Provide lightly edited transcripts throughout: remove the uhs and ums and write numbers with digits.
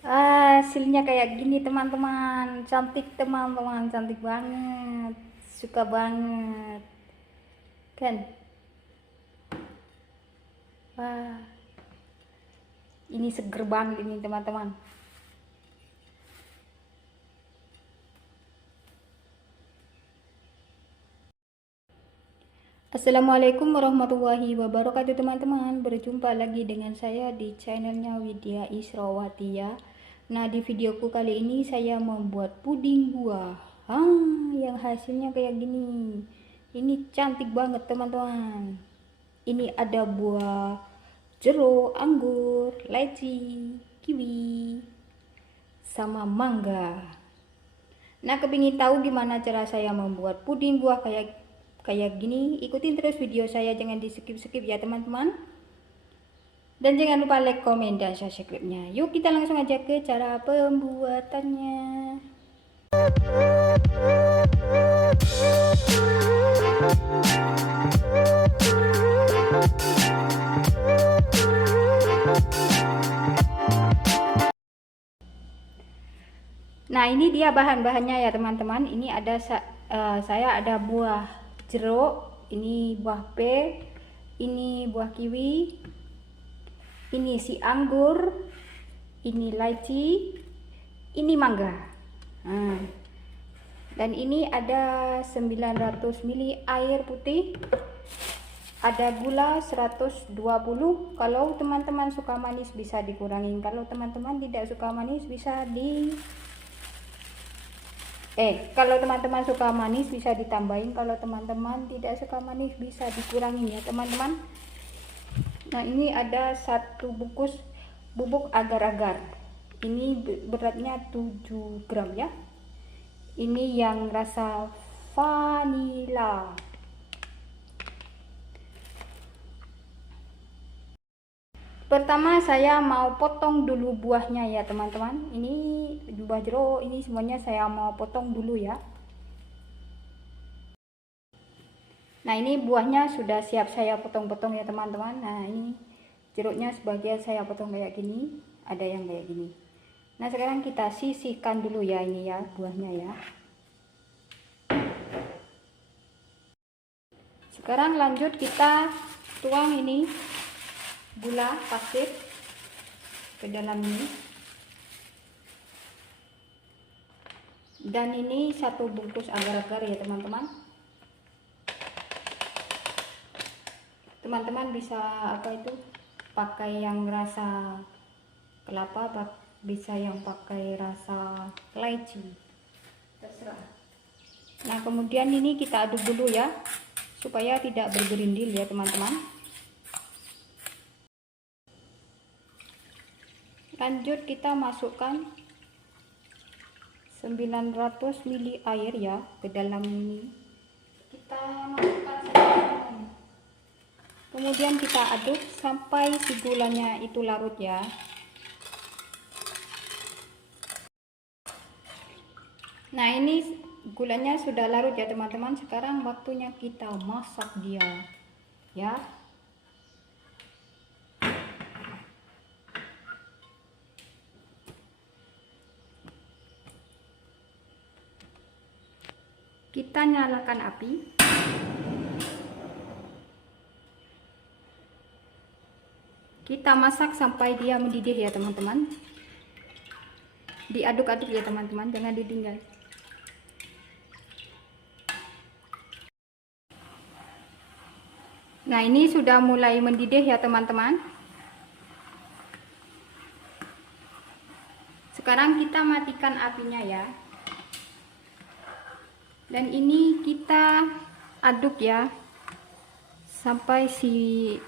Hasilnya kayak gini teman-teman, cantik teman-teman, cantik banget, suka banget kan. Wah, ini seger banget ini teman-teman. Assalamualaikum warahmatullahi wabarakatuh teman-teman. Berjumpa lagi dengan saya di channelnya Widya Isrowatia. Nah, di videoku kali ini saya membuat puding buah, yang hasilnya kayak gini. Ini cantik banget teman-teman. Ini ada buah jeruk, anggur, leci, kiwi, sama mangga. Nah, kepingin tahu gimana cara saya membuat puding buah kayak gini? Ikutin terus video saya, jangan di skip-skip ya teman-teman. Dan jangan lupa like, komen, dan subscribe-nya. Yuk kita langsung aja ke cara pembuatannya. Nah, ini dia bahan-bahannya ya teman-teman. Ini ada saya ada buah jeruk, ini buah pir, ini buah kiwi, ini si anggur, ini lychee, ini mangga. Nah, dan ini ada 900 ml air putih, ada gula 120. Kalau teman-teman suka manis bisa dikurangin, kalau teman-teman tidak suka manis bisa kalau teman-teman suka manis bisa ditambahin, kalau teman-teman tidak suka manis bisa dikurangin ya teman-teman. Nah, ini ada 1 bungkus bubuk agar-agar, ini beratnya 7 gram ya. Ini yang rasa vanila. Pertama saya mau potong dulu buahnya ya teman-teman. Ini buah jeruk, ini semuanya saya mau potong dulu ya. Nah, ini buahnya sudah siap saya potong-potong ya teman-teman. Nah, ini jeruknya sebagian saya potong kayak gini, ada yang kayak gini. Nah, sekarang kita sisihkan dulu ya ini ya buahnya ya. Sekarang lanjut kita tuang ini gula pasir ke dalam ini. Dan ini 1 bungkus agar-agar ya teman-teman. Teman-teman bisa pakai yang rasa kelapa, bisa yang pakai rasa lychee, terserah. Nah, kemudian ini kita aduk dulu ya supaya tidak bergerindil ya teman-teman. Lanjut kita masukkan 900 ml air ya ke dalam ini. Kita masukkan kemudian kita aduk sampai si gulanya itu larut ya. Nah, ini gulanya sudah larut ya teman-teman. Sekarang waktunya kita masak dia ya. Kita nyalakan api. Kita masak sampai dia mendidih ya teman-teman. Diaduk-aduk ya teman-teman, jangan ditinggal. Nah, ini sudah mulai mendidih ya teman-teman. Sekarang kita matikan apinya ya. Dan ini kita aduk ya sampai si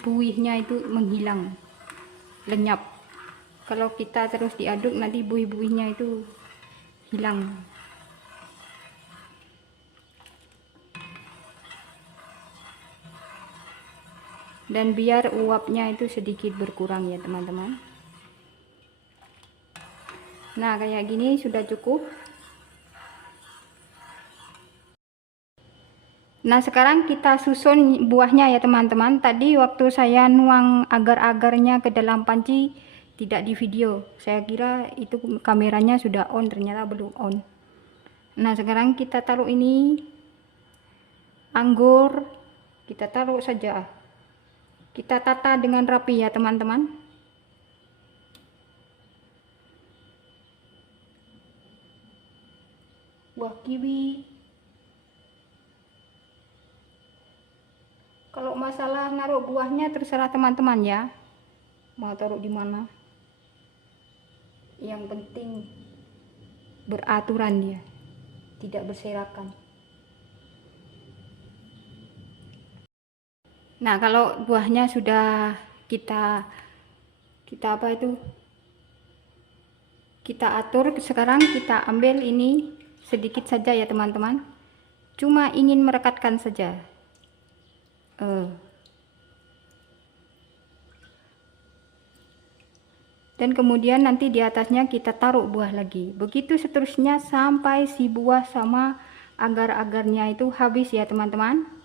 buihnya itu menghilang, lenyap. Kalau kita terus diaduk nanti buih-buihnya itu hilang. Dan biar uapnya itu sedikit berkurang ya teman-teman. Nah, kayak gini sudah cukup. Nah, sekarang kita susun buahnya ya teman-teman. Tadi waktu saya nuang agar-agarnya ke dalam panci tidak di video. Saya kira itu kameranya sudah on, ternyata belum on. Nah, sekarang kita taruh ini anggur, kita taruh saja. Kita tata dengan rapi ya teman-teman. Buah kiwi. Kalau masalah naruh buahnya terserah teman-teman ya, mau taruh di mana. Yang penting beraturan dia, tidak berserakan. Nah, kalau buahnya sudah kita apa itu? Kita atur, sekarang kita ambil ini sedikit saja ya teman-teman. Cuma ingin merekatkan saja. Dan kemudian nanti di atasnya kita taruh buah lagi. Begitu seterusnya sampai si buah sama agar-agarnya itu habis ya teman-teman.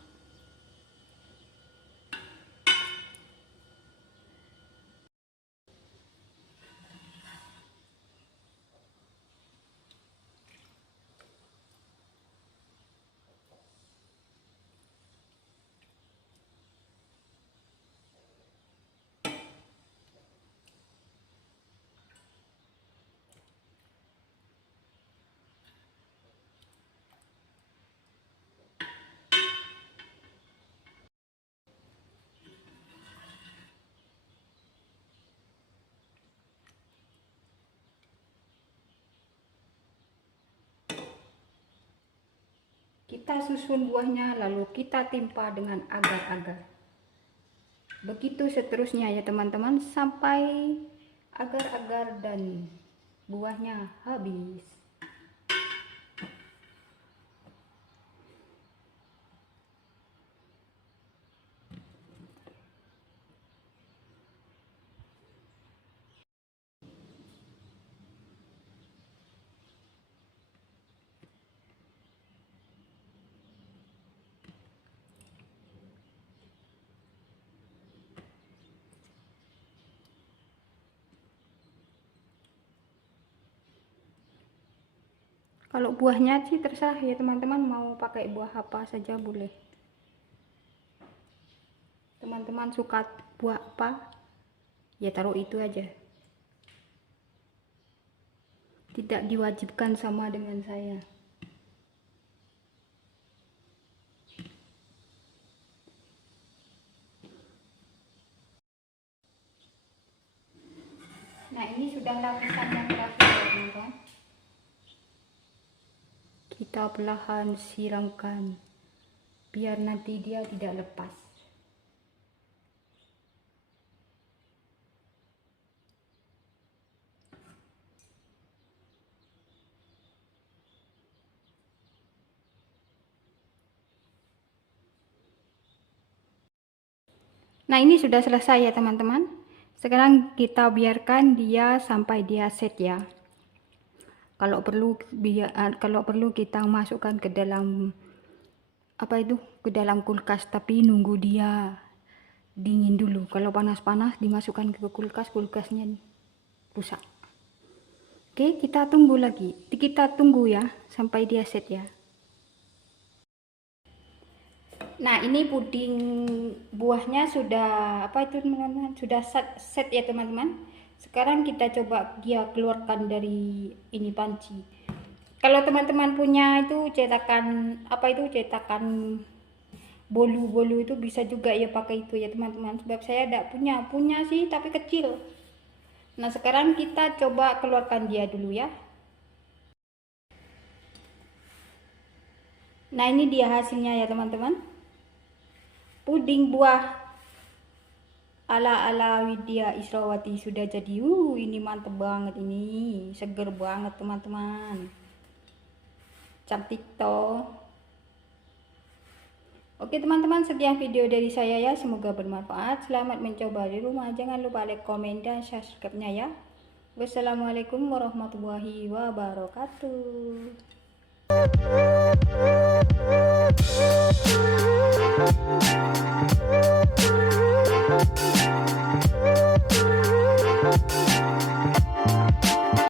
Kita susun buahnya lalu kita timpa dengan agar-agar. Begitu seterusnya ya teman-teman sampai agar-agar dan buahnya habis. Kalau buahnya sih terserah ya teman-teman, mau pakai buah apa saja boleh. Teman-teman suka buah apa, ya taruh itu aja. Tidak diwajibkan sama dengan saya. Nah, ini sudah lapisan yang terakhir ya teman-teman. Kita perlahan siramkan biar nanti dia tidak lepas. Nah, ini sudah selesai ya teman-teman. Sekarang kita biarkan dia sampai dia set ya. Kalau perlu kita masukkan ke dalam apa itu, ke dalam kulkas, tapi nunggu dia dingin dulu. Kalau panas-panas dimasukkan ke kulkas, kulkasnya rusak. Oke, kita tunggu lagi. Kita tunggu ya sampai dia set ya. Nah, ini puding buahnya sudah apa itu teman-teman, sudah set ya teman-teman. Sekarang kita coba dia keluarkan dari ini panci. Kalau teman-teman punya itu cetakan apa itu, cetakan bolu-bolu itu bisa juga ya pakai itu ya teman-teman. Sebab saya tidak punya sih tapi kecil. Nah, sekarang kita coba keluarkan dia dulu ya. Nah, ini dia hasilnya ya teman-teman. Puding buah ala-ala Widya Israwati sudah jadi. Ini mantep banget, ini seger banget teman-teman, cantik toh. Oke teman-teman, sekian video dari saya ya, semoga bermanfaat. Selamat mencoba di rumah, jangan lupa like, komen, dan subscribe-nya ya. Wassalamualaikum warahmatullahi wabarakatuh.